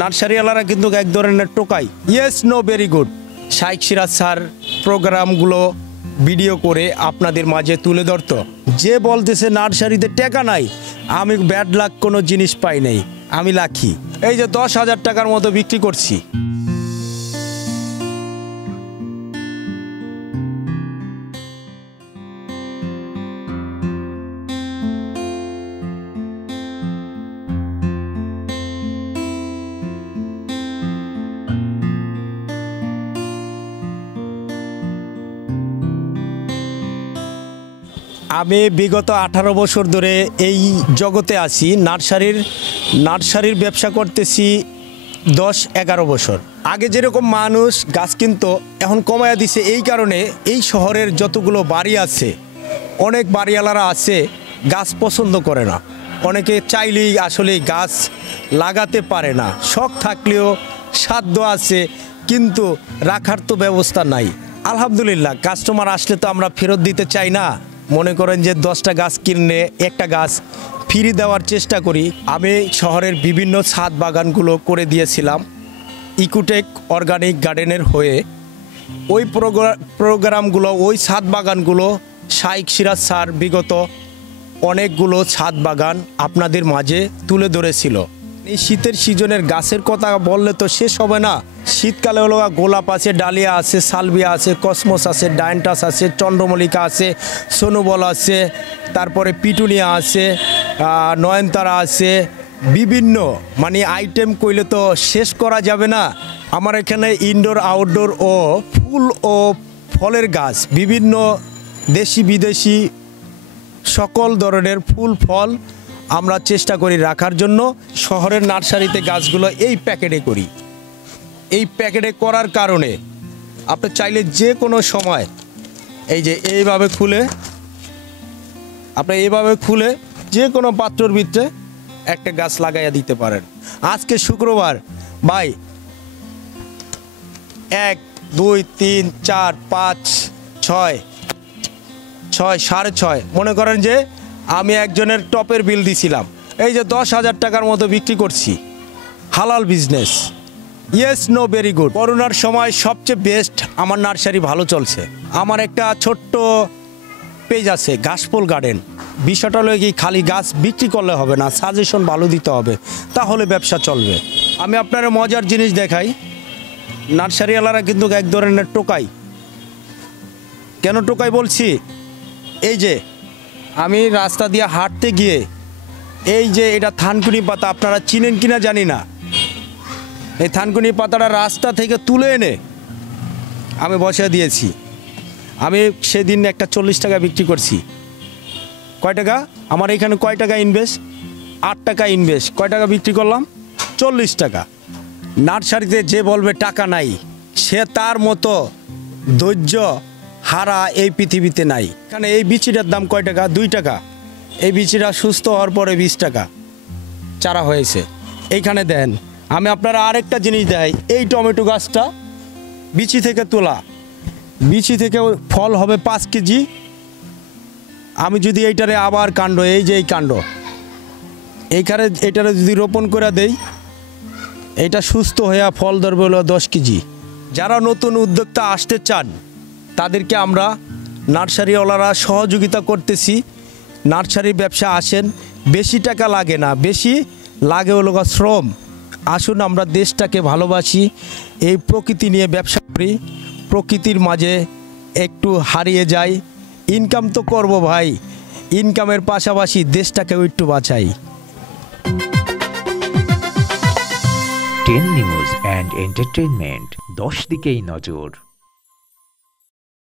নার্সারিওয়ালারা কিন্তু এক ধরনের টোকাই। Yes no very good. Shaikh Siraj sir প্রোগ্রামগুলো ভিডিও করে আপনাদের মাঝে তুলে ধরতো। যে বলতেছে নার্সারিতে টাকা নাই, আমি ব্যাড লাক কোনো জিনিস পাই নাই, আমি লাকি। এই যে 10,000 টাকার মতো বিক্রি করছি। আমি বিগত 18 বছর ধরে এই জগতে আছি। নার্সারির ব্যবসা করতেছি 10-11 বছর। আগে যেরকম মানুষ গাছ কিনতো, এখন কমায়া দিছে। এই কারণে এই শহরের যতগুলো বাড়ি আছে, অনেক বাড়িওয়ালারা আছে গাছ পছন্দ করে না। অনেকে চাইলেই আসলে গাছ লাগাতে পারে না। শখ থাকলেও সাধ্য আছে, কিন্তু রাখার তো ব্যবস্থা নাই। আলহামদুলিল্লাহ, কাস্টমার আসলে তো আমরা ফেরত দিতে চাই না। মনে করেন যে 10টা গাছ কিনলে একটা গাছ ফ্রি দেওয়ার চেষ্টা করি। আমি শহরের বিভিন্ন ছাদ বাগানগুলো করে দিয়েছিলাম ইকোটেক অর্গানিক গার্ডেনের হয়ে। ওই প্রোগ্রামগুলো, ওই ছাদ বাগানগুলো শাইখ সিরাজ স্যার বিগত অনেকগুলো ছাদ বাগান আপনাদের মাঝে তুলে ধরেছিল। এই শীতের সিজনের গাছের কথা বললে তো শেষ হবে না। শীতকালে হলো গোলাপ আছে, ডালিয়া আছে, সালভিয়া আছে, কসমস আছে, ডায়ন্টাস আছে, চন্দ্রমল্লিকা আছে, সোনোবল আছে, তারপরে পিটুনিয়া আছে, নয়নতারা আছে, বিভিন্ন আইটেম কইলে তো শেষ করা যাবে না। আমার এখানে ইনডোর আউটডোর ও ফুল ও ফলের গাছ, বিভিন্ন দেশি বিদেশি সকল ধরনের ফুল ফল আমরা চেষ্টা করি রাখার জন্য। শহরের নার্সারিতে গাছগুলো এই প্যাকেটে করি। এই প্যাকেটে করার কারণে আপনি চাইলে যে কোনো সময় এইভাবে খুলে যে কোনো পাত্রর ভিতরে একটা গাছ লাগাইয়া দিতে পারেন। আজকে শুক্রবার ভাই, 1 2 3 4 5 6 6.5 মনে করেন যে আমি একজনের টপের বিল দিছিলাম। এই যে 10,000 টাকার মতো বিক্রি করছি। হালাল business. Yes no very good. করোনার সময় সবচেয়ে বেস্ট আমার নার্সারি ভালো চলছে। আমার একটা ছোট্ট পেজ আছে, ঘাসফুল গার্ডেন। বিষয়টা হলো কি, খালি গাছ বিক্রি করলে হবে না, সাজেশন ভালো দিতে হবে, তাহলে ব্যবসা চলবে। আমি আপনার মজার জিনিস দেখাই। নার্সারিওয়ালারা কিন্তু এক ধরনের টোকাই। কেন টোকাই বলছি? এই যে আমি রাস্তা দিয়ে হাঁটতে গিয়ে এই যে এটা থানকুনি পাতা, আপনারা চিনেন কিনা জানি না। এই থানকুনি পাতাটা রাস্তা থেকে তুলে এনে আমি বসিয়ে দিয়েছি। আমি সেদিন একটা 40 টাকা বিক্রি করছি। কয় টাকা? আমার এখানে কয় টাকা ইনভেস্ট? 8 টাকা ইনভেস্ট। কয় টাকা বিক্রি করলাম? 40 টাকা। নার্সারিতে যে বলবে টাকা নাই, সে তার মতো ধৈর্য হারা এই পৃথিবীতে নাই। এখানে এই বিচিটার দাম কয় টাকা? 2 টাকা। এই বিচিটা সুস্থ হওয়ার পরে 20 টাকা চারা হয়েছে। এইখানে দেন। আমি আপনারা আরেকটা জিনিস দেখাই। এই টমেটো গাছটা বিচি থেকে তোলা, বিচি থেকে ফল হবে 5 কেজি। আমি যদি এইটারে আবার কাণ্ড, এই যে এই কাণ্ড, এইটারে যদি রোপণ করে দেই, এটা সুস্থ হয়ে ফল ধরবে হলো 10 কেজি। যারা নতুন উদ্যোক্তা আসতে চান তাদেরকে আমরা নার্সারিওয়ালারা সহযোগিতা করতেছি। নার্সারির ব্যবসা আসেন, বেশি টাকা লাগে না, বেশি লাগে হলো শ্রম। আসুন আমরা দেশটাকে ভালোবাসি, এই প্রকৃতি নিয়ে ব্যবসা করি, প্রকৃতির মাঝে একটু হারিয়ে যাই। ইনকাম তো করব ভাই, ইনকামের পাশাপাশি দেশটাকেও একটু বাঁচাই। 10 নিউজ অ্যান্ড এন্টারটেইনমেন্ট, 10 দিকেই নজর।